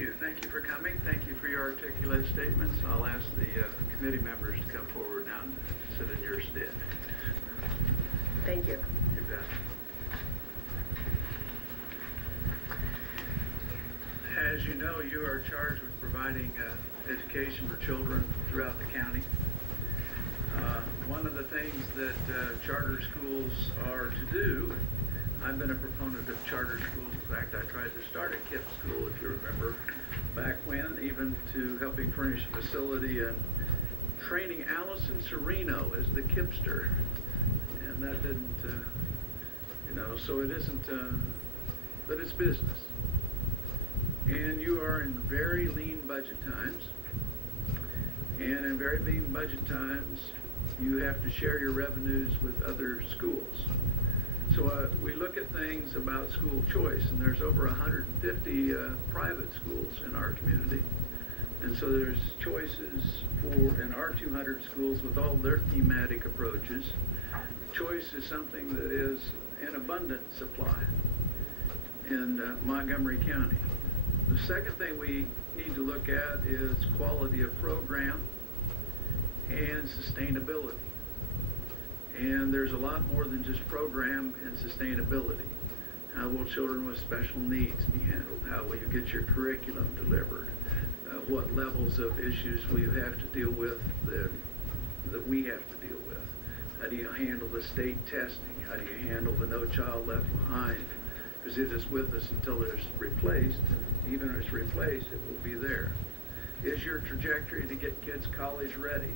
you. Thank you for coming. Thank you for your articulate statements. I'll ask the committee members to come forward now and sit in your stead. Thank you. You bet. As you know, you are charged with providing education for children throughout the county. One of the things that charter schools are to do, I've been a proponent of charter schools. In fact, I tried to start a KIPP school, if you remember, back when, even to helping furnish a facility and training Allison Sereno as the KIPPster. And that didn't, so it isn't, but it's business. And you are in very lean budget times. And in very lean budget times, you have to share your revenues with other schools. So we look at things about school choice, and there's over 150 private schools in our community. And so there's choices in our 200 schools with all their thematic approaches. Choice is something that is in abundant supply in Montgomery County. The second thing we need to look at is quality of program and sustainability. And there's a lot more than just program and sustainability. How will children with special needs be handled? How will you get your curriculum delivered? What levels of issues will you have to deal with that we have to deal with? How do you handle the state testing? How do you handle the No Child Left Behind? Because it is with us until it's replaced. Even if it's replaced, it will be there. Is your trajectory to get kids college ready?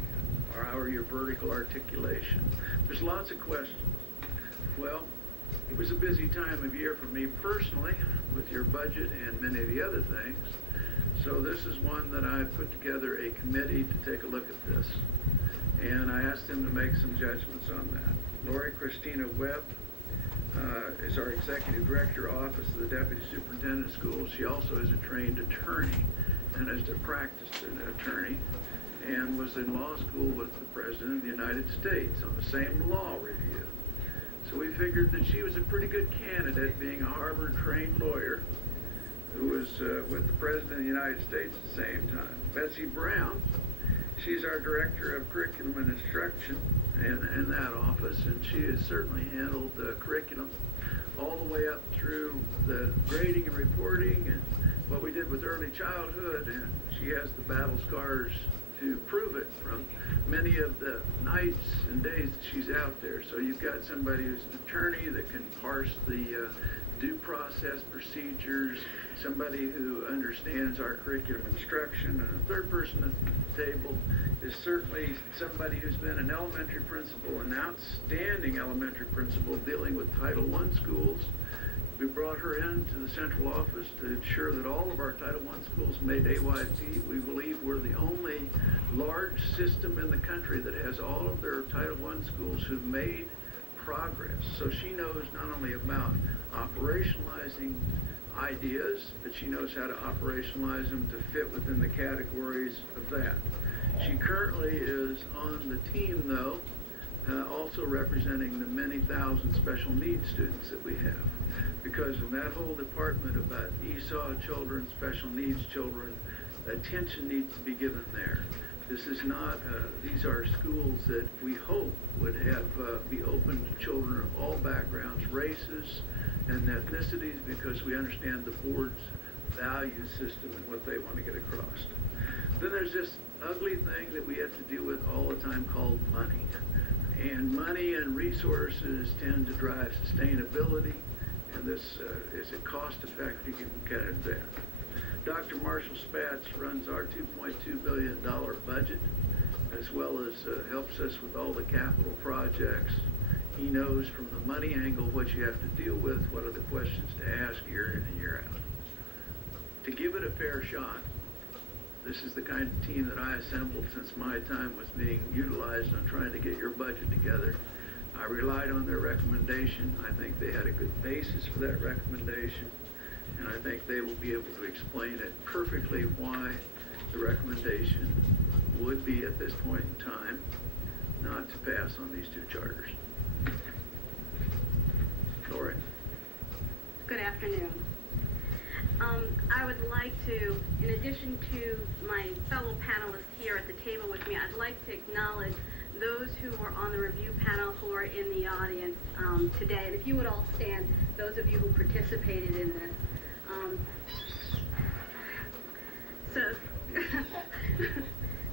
Or how are your vertical articulation? There's lots of questions. Well, it was a busy time of year for me personally with your budget and many of the other things. So this is one that I put together a committee to take a look at this. And I asked them to make some judgments on that. Lori Christina Webb is our Executive Director, Office of the Deputy Superintendent of Schools. She also is a trained attorney and is a practiced attorney and was in law school with the President of the United States on the same law review. So we figured that she was a pretty good candidate, being a Harvard-trained lawyer who was with the President of the United States at the same time. Betsy Brown, she's our Director of Curriculum and Instruction in that office, and she has certainly handled curriculum all the way up through the grading and reporting and what we did with early childhood, and she has the battle scars to prove it from many of the nights and days that she's out there. So you've got somebody who's an attorney that can parse the due process procedures, somebody who understands our curriculum instruction, and a third person at the table is certainly somebody who's been an elementary principal, an outstanding elementary principal dealing with Title I schools. We brought her into the central office to ensure that all of our Title I schools made AYP. We believe we're the only large system in the country that has all of their Title I schools who've made progress. So she knows not only about operationalizing ideas, but she knows how to operationalize them to fit within the categories of that. She currently is on the team, though, also representing the many thousand special needs students that we have. Because in that whole department about ESOL children, special needs children, attention needs to be given there. This is not, these are schools that we hope would have, be open to children of all backgrounds, races, and ethnicities, because we understand the board's value system and what they want to get across. Then there's this ugly thing that we have to deal with all the time called money. And money and resources tend to drive sustainability, and this is a cost-effective kind of event. Dr. Marshall Spatz runs our $2.2 billion budget, as well as helps us with all the capital projects. He knows from the money angle what you have to deal with, what are the questions to ask year in and year out. To give it a fair shot, this is the kind of team that I assembled since my time was being utilized on trying to get your budget together. I relied on their recommendation. I think they had a good basis for that recommendation, and I think they will be able to explain it perfectly why the recommendation would be at this point in time not to pass on these two charters. Lori. Good afternoon. I I would like to, in addition to my fellow panelists here at the table with me, I'd like to acknowledge those who were on the review panel who are in the audience today. And if you would all stand, those of you who participated in this. So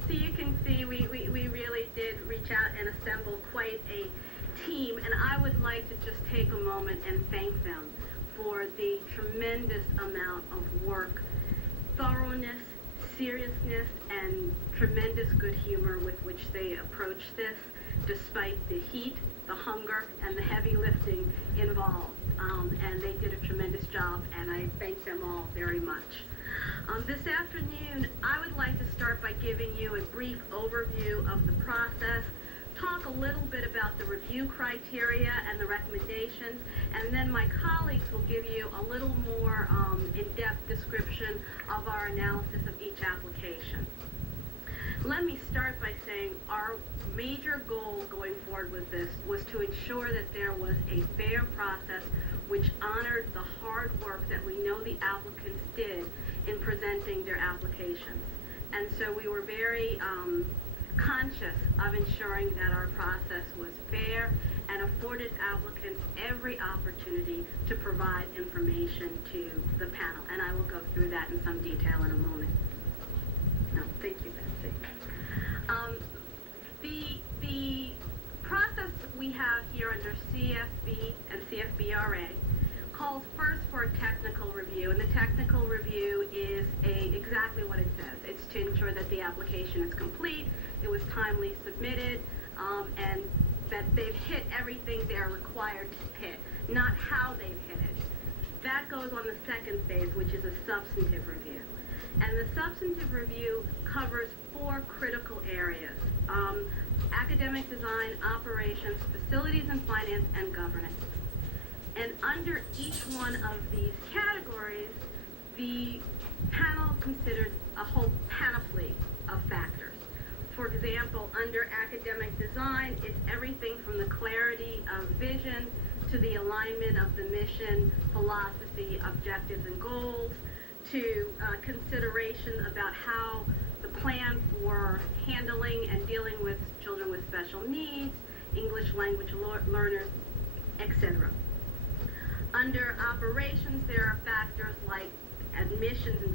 you can see we really did reach out and assemble quite a team, and I would like to just take a moment and thank them for the tremendous amount of work, thoroughness, seriousness, and tremendous good humor with which they approached this, despite the heat, the hunger, and the heavy lifting involved. And they did a tremendous job, and I thank them all very much. This afternoon, I would like to start by giving you a brief overview of the process, talk a little bit about the review criteria and the recommendations, and then my colleagues will give you a little more in-depth description of our analysis of each application. Let me start by saying our major goal going forward with this was to ensure that there was a fair process which honored the hard work that we know the applicants did in presenting their applications. And so we were very conscious of ensuring that our process was fair and afforded applicants every opportunity to provide information to the panel. And I will go through that in some detail in a moment. No, thank you, Betsy. The process we have here under CFB and CFBRA calls first for a technical review, and the technical review is exactly what it says. It's to ensure that the application is complete, it was timely submitted, and that they've hit everything they're required to hit, not how they've hit it. That goes on the second phase, which is a substantive review. And the substantive review covers 4 critical areas: academic design, operations, facilities and finance, and governance. And under each one of these categories, the panel considers a whole panoply of factors. For example, under academic design, it's everything from the clarity of vision to the alignment of the mission, philosophy, objectives, and goals, to consideration about how the plan for handling and dealing with children with special needs, English language learners, etc. Under operations, there are factors like admissions and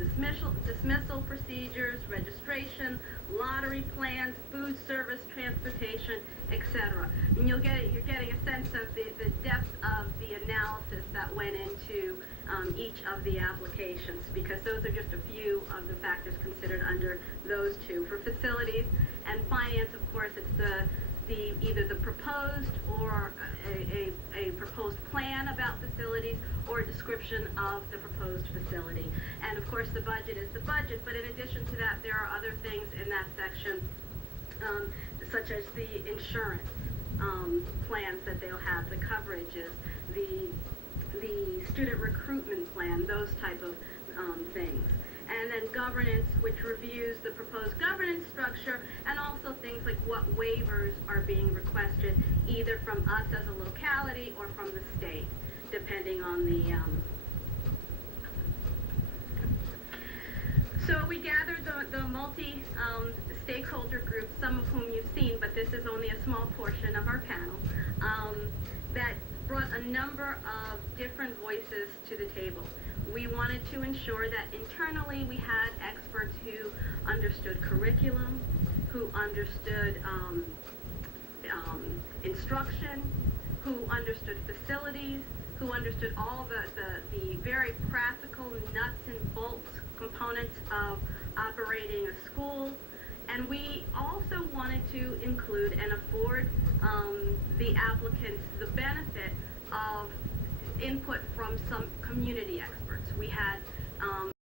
dismissal procedures, registration, lottery plans, food service, transportation, etc. And you're getting a sense of the depth of the analysis that went into each of the applications, because those are just a few of the factors considered under those two. For facilities and finance, of course, it's either the proposed or a proposed plan about facilities or a description of the proposed facility. And of course the budget is the budget, but in addition to that there are other things in that section such as the insurance plans that they'll have, the coverages, the student recruitment plan, those type of things. And then governance, which reviews the proposed governance structure, and also things like what waivers are being requested, either from us as a locality or from the state, depending on the... So we gathered the multi-stakeholder group, some of whom you've seen, but this is only a small portion of our panel, that brought a number of different voices to the table. We wanted to ensure that internally we had experts who understood curriculum, who understood instruction, who understood facilities, who understood all the very practical nuts and bolts components of operating a school. And we also wanted to include and afford the applicants the benefit of input from some community experts. We had